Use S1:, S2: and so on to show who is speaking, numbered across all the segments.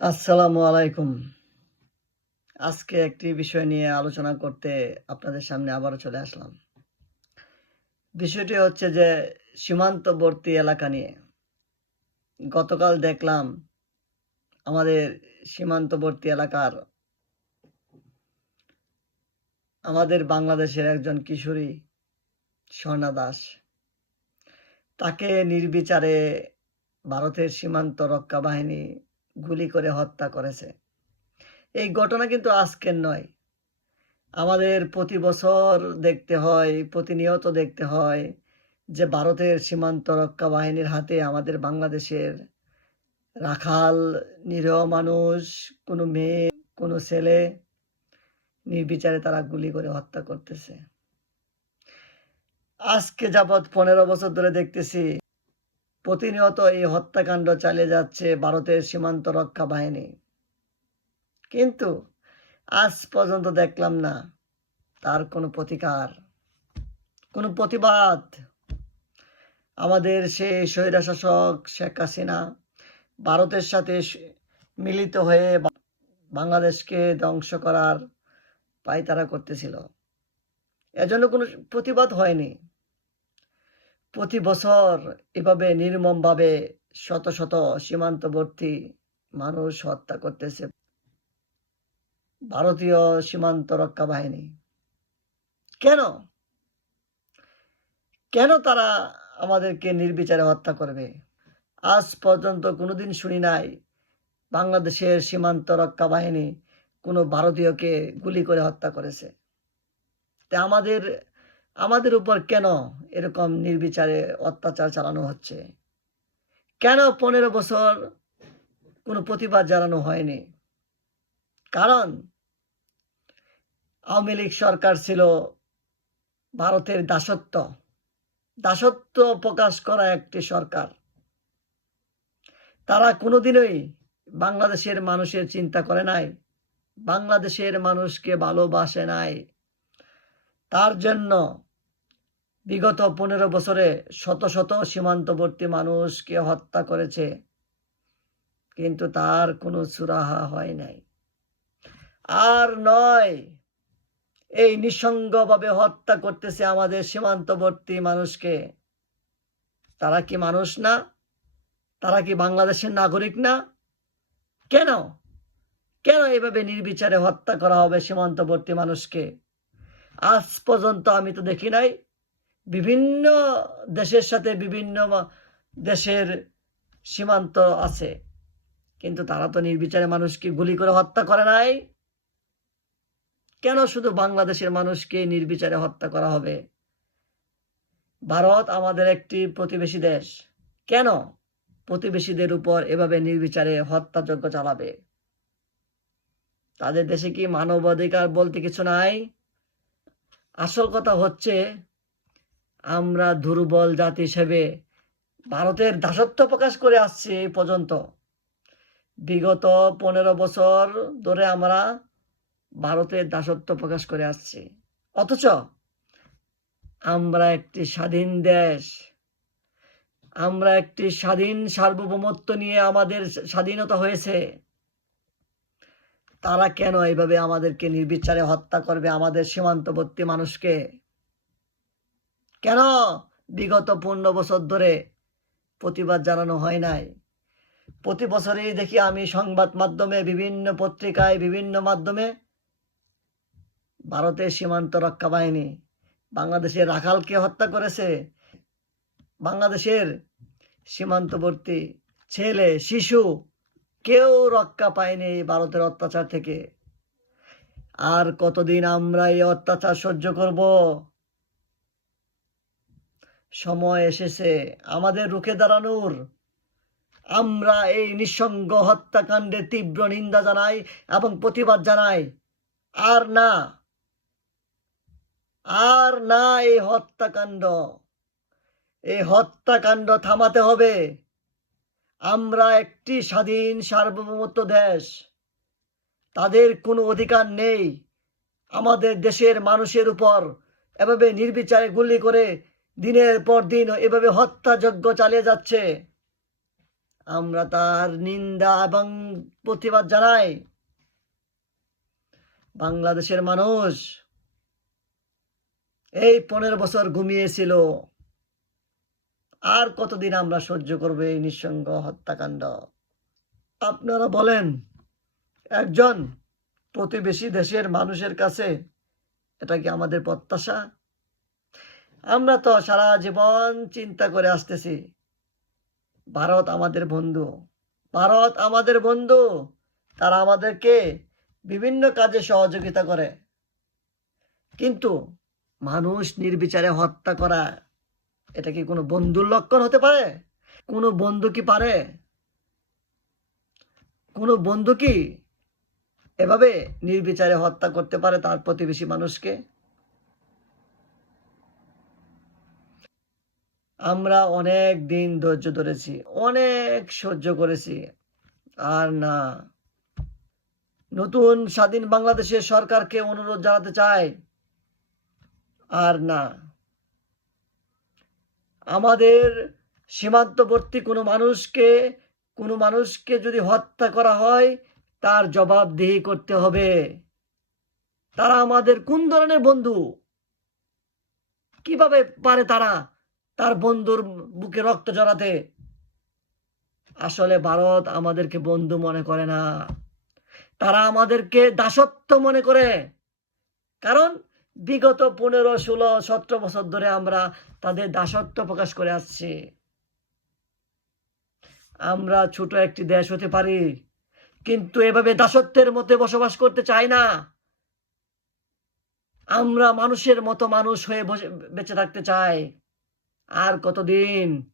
S1: আসসালামু আলাইকুম। আজকে একটি বিষয় নিয়ে আলোচনা করতে আপনাদের সামনে আবারও চলে আসলাম। বিষয়টি হচ্ছে যে, সীমান্তবর্তী এলাকা নিয়ে। গতকাল দেখলাম আমাদের সীমান্তবর্তী এলাকার আমাদের বাংলাদেশের একজন কিশোরী স্বর্ণা দাস তাকে নির্বিচারে ভারতের সীমান্ত রক্ষা বাহিনী গুলি করে হত্যা করেছে। এই ঘটনা কিন্তু আজকের নয়। আমাদের প্রতি বছর দেখতে হয়, প্রতিনিয়ত দেখতে হয় যে ভারতের সীমান্ত রক্ষা বাহিনীর হাতে আমাদের বাংলাদেশের রাখাল নিরীহ মানুষ, কোনো মেয়ে, কোনো ছেলে নির্বিচারে তারা গুলি করে হত্যা করতেছে। আজকে যাবৎ পনেরো বছর ধরে দেখতেছি প্রতিনিয়ত এই হত্যাকাণ্ড চালিয়ে যাচ্ছে ভারতের সীমান্ত রক্ষা বাহিনী। কিন্তু আজ পর্যন্ত দেখলাম না তার কোনো প্রতিকার, কোনো প্রতিবাদ। আমাদের সেই স্বৈরাশাসক শেখ হাসিনা ভারতের সাথে মিলিত হয়ে বাংলাদেশকে ধ্বংস করার পায়তারা করতেছিল। এজন্য কোনো প্রতিবাদ হয়নি। প্রতি বছর এভাবে নির্মমভাবে শত শত সীমান্তবর্তী মানুষ হত্যা করতেছে ভারতীয় সীমান্ত রক্ষা বাহিনী। কেন? কেন তারা আমাদেরকে নির্বিচারে হত্যা করবে? আজ পর্যন্ত কোনোদিন শুনি নাই বাংলাদেশের সীমান্ত রক্ষা বাহিনী কোনো ভারতীয়কে গুলি করে হত্যা করেছে। তা আমাদের আমাদের উপর কেন এরকম নির্বিচারে অত্যাচার চালানো হচ্ছে? কেন পনেরো বছর কোনো প্রতিবাদ জানানো হয়নি? কারণ আওয়ামী লীগ সরকার ছিল ভারতের দাসত্ব। দাসত্ব প্রকাশ করা একটি সরকার। তারা কোনোদিনই বাংলাদেশের মানুষের চিন্তা করে নাই। বাংলাদেশের মানুষকে ভালোবাসে নাই। তার জন্য বিগত পনেরো বছরে শত শত সীমান্তবর্তী মানুষকে হত্যা করেছে, কিন্তু তার কোনো সুরাহা হয় নাই। আর নয়, এই নিঃসঙ্গভাবে হত্যা করতেছে আমাদের সীমান্তবর্তী মানুষকে। তারা কি মানুষ না? তারা কি বাংলাদেশের নাগরিক না? কেন? কেন এভাবে নির্বিচারে হত্যা করা হবে সীমান্তবর্তী মানুষকে? আজ পর্যন্ত আমি তো দেখি নাই বিভিন্ন দেশের সাথে বিভিন্ন দেশের সীমান্ত আছে। কিন্তু তারা তো নির্বিচারে মানুষকে গুলি করে হত্যা করে নাই। কেন শুধু বাংলাদেশের মানুষকে নির্বিচারে হত্যা করা হবে? ভারত আমাদের একটি প্রতিবেশী দেশ। কেন প্রতিবেশীদের উপর এভাবে নির্বিচারে হত্যাযজ্ঞ চালাবে? তাদের দেশে কি মানবাধিকার বলতে কিছু নাই? আসল কথা হচ্ছে আমরা দুর্বল জাতি হিসেবে ভারতের দাসত্ব প্রকাশ করে আসছি এই পর্যন্ত। বিগত পনেরো বছর ধরে আমরা ভারতের দাসত্ব প্রকাশ করে আসছি। অথচ আমরা একটি স্বাধীন দেশ। আমরা একটি স্বাধীন সার্বভৌমত্ব নিয়ে আমাদের স্বাধীনতা হয়েছে। তারা কেন এইভাবে আমাদেরকে নির্বিচারে হত্যা করবে আমাদের সীমান্তবর্তী মানুষকে? কেন? বিগত পনেরো বছর ধরে প্রতিবাদ জানানো হয় নাই। প্রতি বছরেই দেখি আমি সংবাদ মাধ্যমে, বিভিন্ন পত্রিকায়, বিভিন্ন মাধ্যমে ভারতের সীমান্ত রক্ষা বাহিনী, বাংলাদেশের রাখালকে হত্যা করেছে, বাংলাদেশের সীমান্তবর্তী ছেলে, শিশু কেউ রক্ষা পায়নি এই ভারতের অত্যাচার থেকে। আর কতদিন আমরা এই অত্যাচার সহ্য করব? সময় এসেছে আমাদের রুখে দাঁড়ানোর। আমরা এই নিঃসঙ্গ হত্যাকাণ্ডের তীব্র নিন্দা জানাই এবং প্রতিবাদ জানাই। আর না আর না এই হত্যাকাণ্ড। এই হত্যাকাণ্ড থামাতে হবে। আমরা একটি স্বাধীন সার্বভৌমত্ব দেশ। তাদের কোনো অধিকার নেই। আমাদের দেশের মানুষের উপর এভাবে নির্বিচারে গুলি করে দিনের পর দিন এভাবে হত্যাযজ্ঞ চালিয়ে যাচ্ছে। আমরা তার নিন্দা এবং প্রতিবাদ জানাই। বাংলাদেশের মানুষ এই পনেরো বছর ঘুমিয়েছিল। আর কতদিন আমরা সহ্য করব এই নিঃসঙ্গ হত্যাকাণ্ড? আপনারা বলেন, একজন প্রতিবেশী দেশের মানুষের কাছে এটা কি আমাদের প্রত্যাশা? আমরা তো সারা জীবন চিন্তা করে আসতেছি, ভারত আমাদের বন্ধু। ভারত আমাদের বন্ধু, তারা আমাদেরকে বিভিন্ন কাজে সহযোগিতা করে। কিন্তু মানুষ নির্বিচারে হত্যা করা, এটা কি কোনো বন্ধুর লক্ষণ হতে পারে? কোনো বন্ধু কি পারে? কোনো বন্ধু কি এভাবে নির্বিচারে হত্যা করতে পারে তার প্রতিবেশী মানুষকে? আমরা অনেক দিন ধৈর্য ধরেছি, অনেক সহ্য করেছি। আর না, নতুন স্বাধীন বাংলাদেশের সরকারকে অনুরোধ জানাতে চাই। আর না, আমাদের সীমান্তবর্তী কোনো মানুষকে কোনো মানুষকে যদি হত্যা করা হয়, তার জবাবদিহি করতে হবে। তারা আমাদের কোন ধরনের বন্ধু? কীভাবে পারে তারা? তার বন্ধুর বুকে রক্ত জড়াতে। আসলে ভারত আমাদেরকে বন্ধু মনে করে না। তারা আমাদেরকে দাসত্ব মনে করে। কারণ বিগত পনেরো, ষোলো, সতেরো বছর ধরে আমরা তাদের দাসত্ব প্রকাশ করে আসছি। আমরা ছোট একটি দেশ হতে পারি, কিন্তু এভাবে দাসত্বের মধ্যে বসবাস করতে চাই না। আমরা মানুষের মতো মানুষ হয়ে বেঁচে থাকতে চাই। আর কতদিন?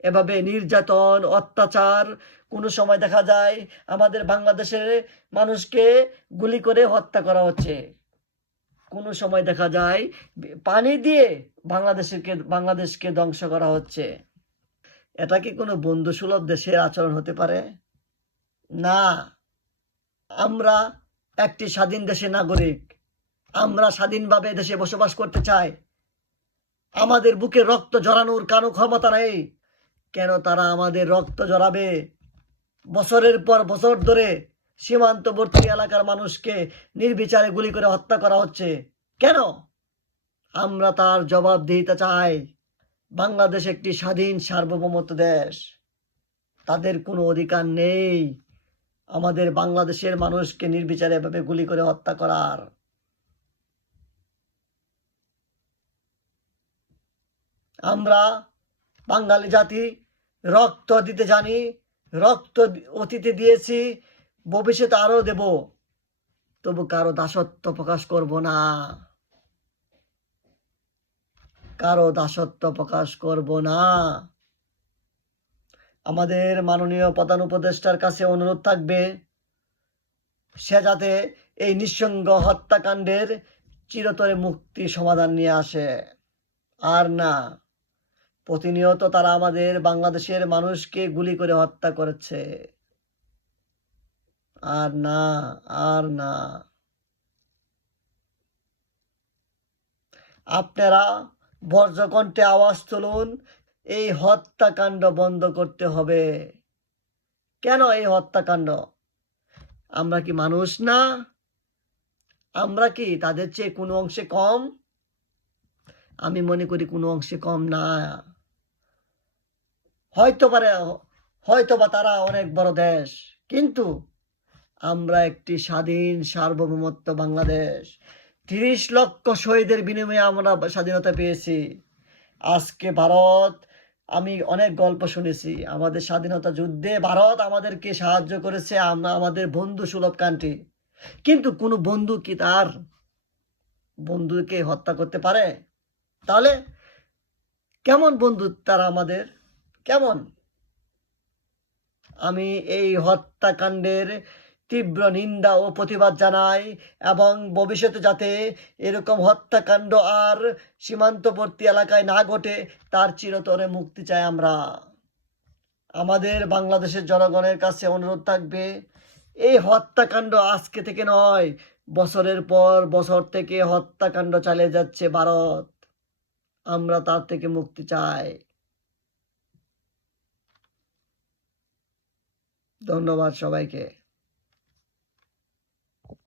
S1: এভাবে নির্যাতন, অত্যাচার, কোনো সময় দেখা যায় আমাদের বাংলাদেশের মানুষকে গুলি করে হত্যা করা হচ্ছে। কোনো সময় দেখা যায় পানি দিয়ে বাংলাদেশকে বাংলাদেশকে ধ্বংস করা হচ্ছে। এটা কি কোনো বন্ধুসুলভ দেশের আচরণ হতে পারে? না। আমরা একটি স্বাধীন দেশের নাগরিক। আমরা স্বাধীনভাবে দেশে বসবাস করতে চাই। আমাদের বুকে রক্ত জড়ানোর কারও ক্ষমতা নেই। কেন তারা আমাদের রক্ত জড়াবে? বছরের পর বছর ধরে সীমান্তবর্তী এলাকার মানুষকে নির্বিচারে গুলি করে হত্যা করা হচ্ছে। কেন? আমরা তার জবাব দিতে চাই। বাংলাদেশ একটি স্বাধীন সার্বভৌমত্ব দেশ। তাদের কোনো অধিকার নেই। আমাদের বাংলাদেশের মানুষকে নির্বিচারে এভাবে গুলি করে হত্যা করার। আমরা বাঙালি জাতি, রক্ত দিতে জানি, রক্ত অতীতে দিয়েছি, ভবিষ্যতে আরও দেব। তবু কারও দাসত্ব প্রকাশ করব না। কারও দাসত্ব প্রকাশ করব না। আমাদের মাননীয় প্রধান উপদেষ্টার কাছে অনুরোধ থাকবে, সে যাতে এই নিঃসঙ্গ হত্যাকাণ্ডের চিরতরে মুক্তি সমাধান নিয়ে আসে। আর না। প্রতিনিয়ত তারা আমাদের বাংলাদেশের মানুষকে গুলি করে হত্যা করেছে। আর না আর না। আপনারা বর্জ্যকণ্ঠে আওয়াজ তুলুন, এই হত্যাকাণ্ড বন্ধ করতে হবে। কেন এই হত্যাকাণ্ড? আমরা কি মানুষ না? আমরা কি তাদের চেয়ে কোনো অংশে কম? আমি মনে করি কোনো অংশে কম না। হয়তো পারে হয়তো বা তারা অনেক বড় দেশ, কিন্তু আমরা একটি স্বাধীন সার্বভৌমত্ব বাংলাদেশ। তিরিশ লক্ষ শহীদের বিনিময়ে আমরা স্বাধীনতা পেয়েছি। আজকে ভারত, আমি অনেক গল্প শুনেছি। আমাদের স্বাধীনতা যুদ্ধে ভারত আমাদেরকে সাহায্য করেছে, আমরা আমাদের বন্ধু সুলভ কান্ট্রি কিন্তু কোনো বন্ধু কি তার বন্ধুকে হত্যা করতে পারে? তাহলে কেমন বন্ধু তারা আমাদের? কেমন? আমি এই হত্যাকাণ্ডের তীব্র নিন্দা ও প্রতিবাদ জানাই এবং ভবিষ্যতে যাতে এরকম হত্যাকাণ্ড আর সীমান্তবর্তী এলাকায় না ঘটে, তার চিরতরে মুক্তি চাই আমরা। আমাদের বাংলাদেশের জনগণের কাছে অনুরোধ থাকবে, এই হত্যাকাণ্ড আজকে থেকে নয়, বছরের পর বছর থেকে হত্যাকাণ্ড চালিয়ে যাচ্ছে ভারত। আমরা তার থেকে মুক্তি চাই। ধন্যবাদ সবাইকে।